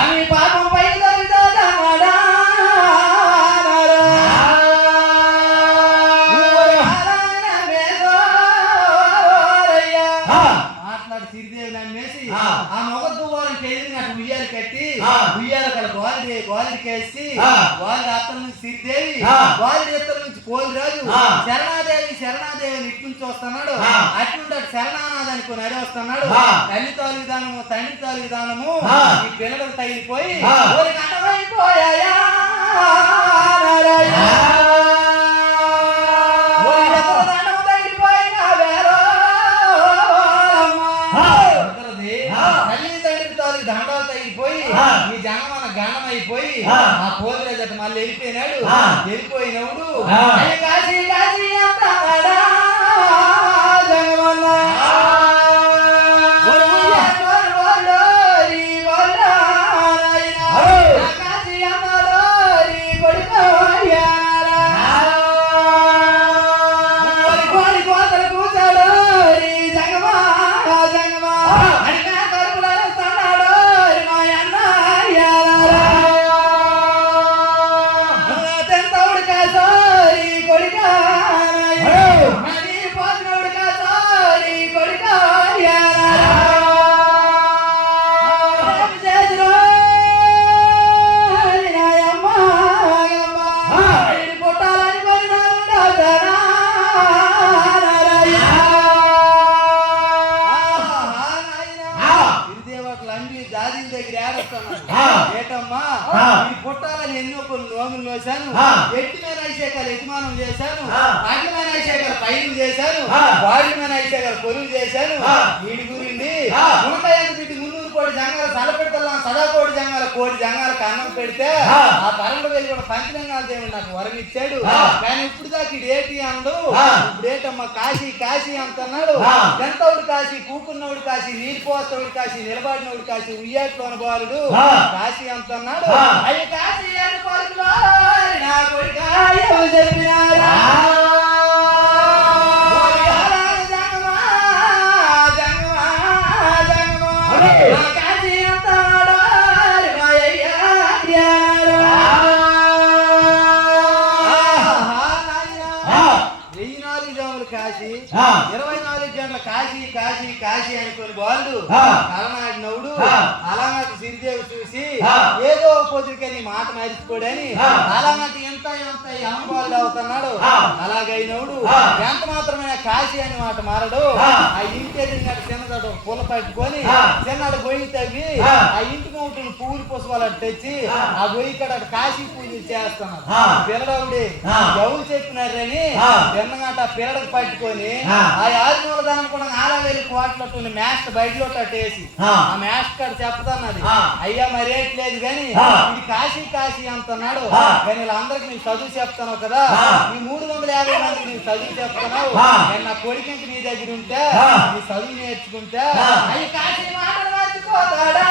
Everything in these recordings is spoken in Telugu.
ఆమె పాపం పై దొరిదాదన్నాడా ఆ. మాట్లాడి సిరిదేవి నమ్మేసి ఆ. మొగ దువ్వారం చేసి నాకు ఉయ్యాలు కట్టి. ఉయ్యాలు అక్కడ గోలి గోలికి వేసి. గోలి సిరిదేవి. గోలి ఎత్తల ఆ. శరణాదేవి శరణాదేవి ఇటు నుంచి వస్తున్నాడు ఆ. అట్లుంటే అటు శరణానాథ్ అనుకుని అరే వస్తున్నాడు. తల్లి తాలు విధానము తండ్రి తాలు విధానము. ఈ పిల్లలకు తగిలిపోయి నారాయణ. అయిపోయి ఆ. పోతులేదట మళ్ళీ వెళ్ళిపోయినాడు. వెళ్ళిపోయినప్పుడు కాశీ కాశీ అంటాడా జగమన్న ఆ. ఈ పుట్టాలని ఎన్నో కొన్ని నోములు వేశాను ఆ. ఎట్టి మీద అభిషేకాలు యజమానం చేశాను మీద అభిషేకాలు పైన చేశాను మీద అభిషేకాలు కొలువు చేశాను. వీడి గురించి ఆ. కోడి జంగాల సదా కోడి జంగాల కోడి జంగాలకు అన్నం పెడితే ఆ. పరంలో వెళ్ళి కూడా పంచలింగాల దేవుడు నాకు వరం ఇచ్చాడు. కానీ ఇప్పుడు దాకా ఇది ఏంటి అనడు ఆ. ఇప్పుడు ఏంటమ్మా కాశీ కాశీ అంటున్నాడు. ఎంతవుడు కాశీ కూకున్నవుడు కాశీ నీరు పోస్తవుడు కాశీ నిలబడినవుడు కాశీ ఉయ్యాట్లోని బాలుడు. కాశీ అంటున్నాడు. అయ్యి కాశీ అని పలుకులో నా కొడుకా చెప్పినారా ఆ. ఇరవై నాలుగు గంటల కాశీ కాశీ కాశీ అనుకుని వాళ్ళు ఆ. అలనాడినవుడు ఆ. అలాంటి సిరిదేవి చూసి ఆ. ఏదో పొద్దుకని మాట మరిచిపోడని ఆ. అలాంటి ఎంత ఎంత అమ్మబాలు అవుతున్నాడు ఆ. అలాగైనవుడు ఆ. ఎంత మాత్రమే కాశీ అని మాట మారడు ఆ. ఆ ఇంటి ఎదురుగాడు చిన్నదాడు పూల పట్టుకొని ఆ. చిన్నడు గొయ్యి తవ్వి ఆ. ఆ ఇంటి మౌంటుని పూలు పుష్పాలు తెచ్చి ఆ. ఆ గొయ్యి కాడ కాశీ పూజ చేస్తున్నాడు ఆ. పిల్లడవుడి ఆ. ఎవరు చెప్పినారని ఆ. తిన్నగాట పిల్లడకు పట్టుకొని ఆ. ఆ ఆరు కూడా నాలుగు వేలు కోట్లట్టు మ్యాస్ట్ బయటలో వేసి ఆ. మ్యాస్ట్ కాడ చెప్తాన్నది. అయ్యా మరేట్ లేదు కానీ. ఇది కాశీ కాశీ అంటున్నాడు. కానీ వీళ్ళందరికి నీకు చదువు చెప్తాను కదా. ఈ మూడు వందల యాభై మందికి నీకు చదువు చెప్తున్నావు. నేను నా కొడుకు నీ దగ్గర ఉంటే. నీ చదువు నేర్చుకుంటే. అయ్యి కాశీ మాటలు మర్చిపోతాడా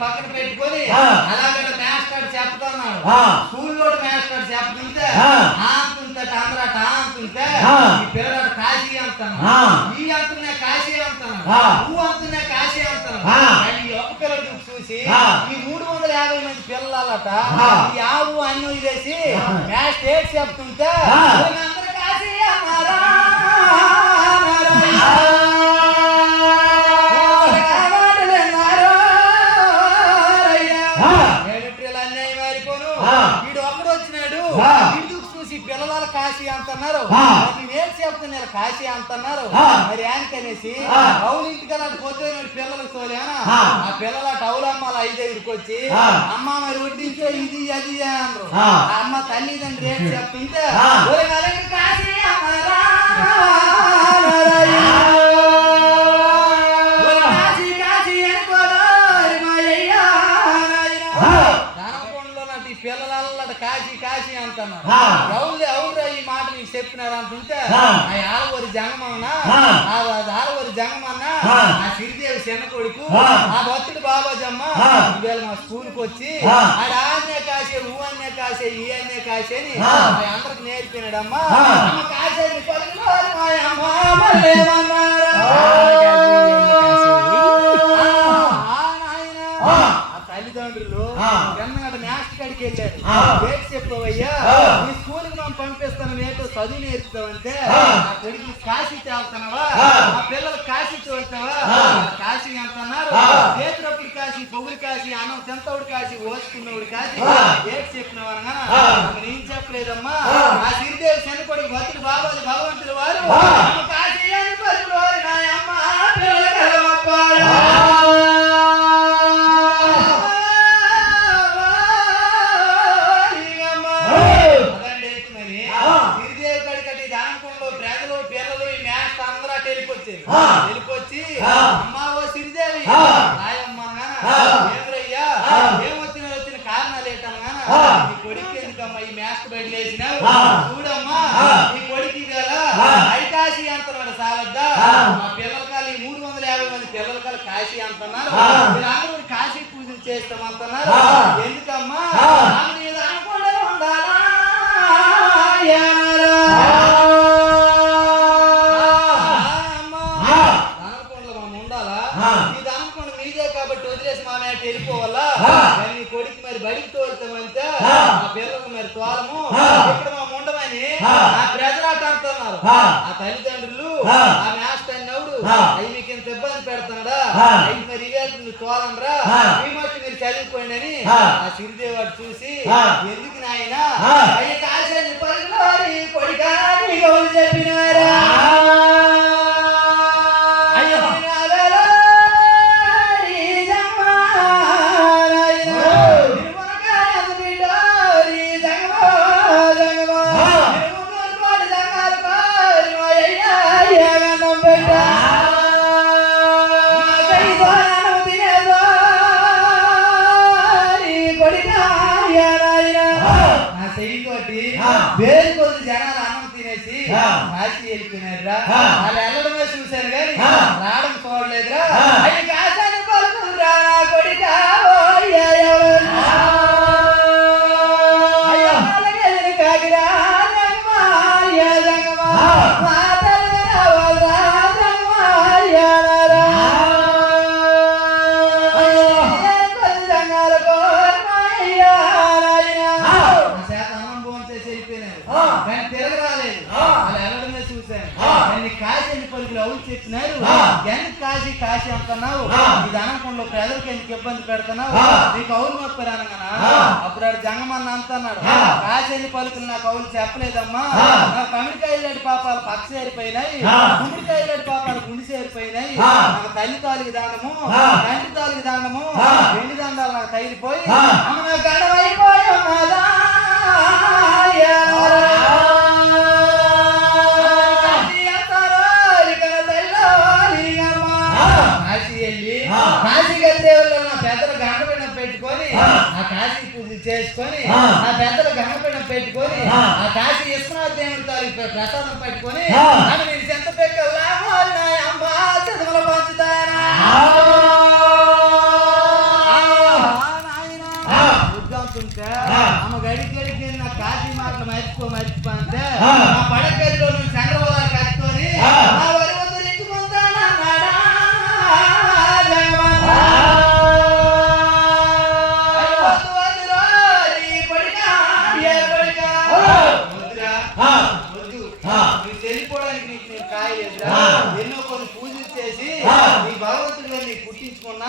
పక్కన పెట్టుకొని మ్యాచ్ కార్డు చెప్తున్నాడు. స్కూల్లో కార్డు చెప్తుంటే ఆ. అంతుంటే ఆంధ్ర అంతుంటే ఆ. ఈ పిల్లగాడు కాశీ అంటున్నాడు ఆ. ఈ అంటున్నా కాశీ అంటున్నాడు ఆ. నువ్వు అంటున్నా కాశీ. కానీ ఈ ఒక్క పిల్లడు చూసి. ఈ మూడు వందల యాభై మంది పిల్లలట. ఈ ఆవు అన్నం ఇదేసి స్టేట్ చెప్తుంటే నేను చెప్తున్నారు కాశీ అంటున్నారు. మరి ఆయనకనేసి ఆ. అవులు ఇంటికి పొద్దున్న పిల్లలకు తోలేనా ఆ. పిల్లల టౌలమ్మాల ఐదుగురికి వచ్చి. అమ్మ మరి వడ్డించే ఇది అది అన్నారు అమ్మ తల్లిదండ్రులు ఏం చెప్తుంటే ఆ. "ఒరే నలుగురు కాశీ నారాయణ. ఒరే కాశీ కాశీ పిల్లల అంటున్నారు. ఎవరు ఎవరు ఈ ఆ. ఆ ఆలవరి జంగమన్న ఆ. ఆ ఆలవరి జంగమన్న ఆ. ఆ సిరిదేవి చిన్న కొడుకు ఆ. ఆ భక్తుడు బాబాజమ్మ ఆ. ఇవాళ మా స్కూల్కి వచ్చి. ఆడ ఆన్నే కాసే ఊ అన్నే కాసే ఈ అన్నే అని అందరికి నేర్పినాడమ్మా తల్లిదండ్రులు కాడికి వెళ్ళారు చెప్పవయ్యా. ఈ మనం పంపిస్తాను ఏంటో చదువు నేర్పుతావంటే ఆ. కొడుకు కాశీ తేలుతున్నావా ఆ. పిల్లలు కాశీ చూస్తావా ఆ. కాశీ అంటున్నారు ఆ. చేతులప్పుడు కాశీ పొగులు కాశీ అన్నం తింతవుడు కాశీ ఓసుకున్నవుడు కాశీ. ఏంటి చెప్పినావు అనగా ఆ. నేను చెప్పలేదమ్మా ఆ. సిరిదేవి శనకొడుకు భక్తుడు బాబాజీ భగవంతుడు వారు కాశీ చూడమ్మా. నీ కొడుకు. ఐకాశి అంటున్నాడు సాలద్దా ఆ. మా ఈ మూడు వందల యాభై మంది కాశీ అంటున్నారు. వీళ్ళందరూ కాశీ పూజలు చేస్తామంటున్నారు. ఎందుకమ్మా ఆ. నాకు నీ దానకుండా ఉండాలా ఏనారా? అమ్మా. ఆ. దానకొండలో మనం ఉండాలా ఆ. ఈ దానకొండ మీదే కాబట్టి వదిలేసి మా మేట వెళ్ళిపోవాలా ఆ. మరి నీ కొడుకు మరి బడికి తోలుతామంటే ఆ. మా పిల్లలకు మరి తోలము ఆ. ఇక్కడ మా ఉండమని ఆ. ఆ ప్రజలాట అంటున్నారు ఆ. తల్లిదండ్రులు ఆ. ఆ మేస్టర్ అన్నవుడు. అవి మీకు ఇంత ఇబ్బంది పెడుతున్నాడా. అవి మరి ఇవేళ నువ్వు తోలండ్రా ఆ. మీ మట్టి మీరు చదువుకోండి అని ఆ. సిరిదేవాడు చూసి. ఎందుకు నాయన. అయ్యి కాశాన్ని పరుగులారి ఎవరు చెప్పినారా కాశీ వెళ్ళిపోయినారా. వాళ్ళు వెళ్ళడమే చూశారు కానీ. రావడం చూడలేదురా. తిరగరాలేదు. వాళ్ళు వెళ్ళడమే చూశాను. కానీ కాశీ పలుకులు అవులు చెప్పినారు. ఎందుకు కాశీ కాశీ అంటున్నావు. ఈ దానంలో ప్రజలకు ఎందుకు ఇబ్బంది పెడుతున్నావు. నీకు అవులు మొప్పరానగా ఆ. అప్పుడు ఆడు జంగమన్న అంటున్నాడు. కాశీ అని పలుకులు నాకు అవులు చెప్పలేదమ్మా. నా కమిడికాయలాంటి పాపాలు పక్క చేరిపోయినాయి ఆ. గుండికాయలాంటి పాపాలు గుండి చేరిపోయినాయి. నాకు తల్లి తాలికి దానము ఆ. తండ్రి తాలికి దానము ఆ. వెండి దండాలు నాకు తగిలిపోయి. అమ్మ నా గడవైపోయి కాశీ గద్దెవుల్లో నా పెద్దలు గంటపీఠం పెట్టుకొని ఆ. కాశీ పూజ చేసుకొని ఆ. పెద్దలు గంటపీఠం పెట్టుకొని ఆ. కాశీ విశ్వనాథ దేవుడి ప్ర- ప్రసాదం పెట్టుకొని. అని నేను చెంత పెక్కలామో అమ్మ చదువుల గడికి గడికి నా కాశీ మాటలు మర్చిపో మర్చిపో అంటే ఆ. నా పడగదిలో నువ్వు చెల్లిపోవడానికి నీకు నేను కాయలేదురా ఆ. ఎన్నో కొన్ని పూజలు చేసి. నీ భగవంతుడిగా నీకు పుట్టించుకున్నా.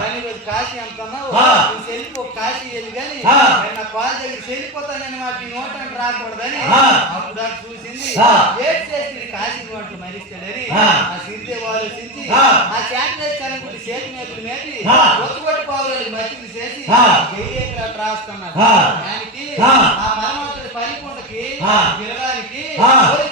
కానీ ఈరోజు కాశీ అంటున్నావు. నువ్వు చెల్లిపో కాశీ వెళ్ళి కానీ నా కాళ్ళ దగ్గర చెల్లిపోతానని వాటి నోటానికి రాకూడదని. అప్పుడు నాకు చూసింది ఆ. ఏడ్ చేసి ఇది కాశీ వంటలు మరిస్తాడని ఆ. ఆ సిరిదే ఆలోచించి ఆ. చేతనే చనుకుంటే చేతి మేపులు మేపి ఆ. ఒక్కటి పావులు మట్టికి చేసి ఆ. జైలేకరా రాస్తున్నాడు. దానికి ఆ. పరమాత్ముడి పనికొండకి ఆ. 아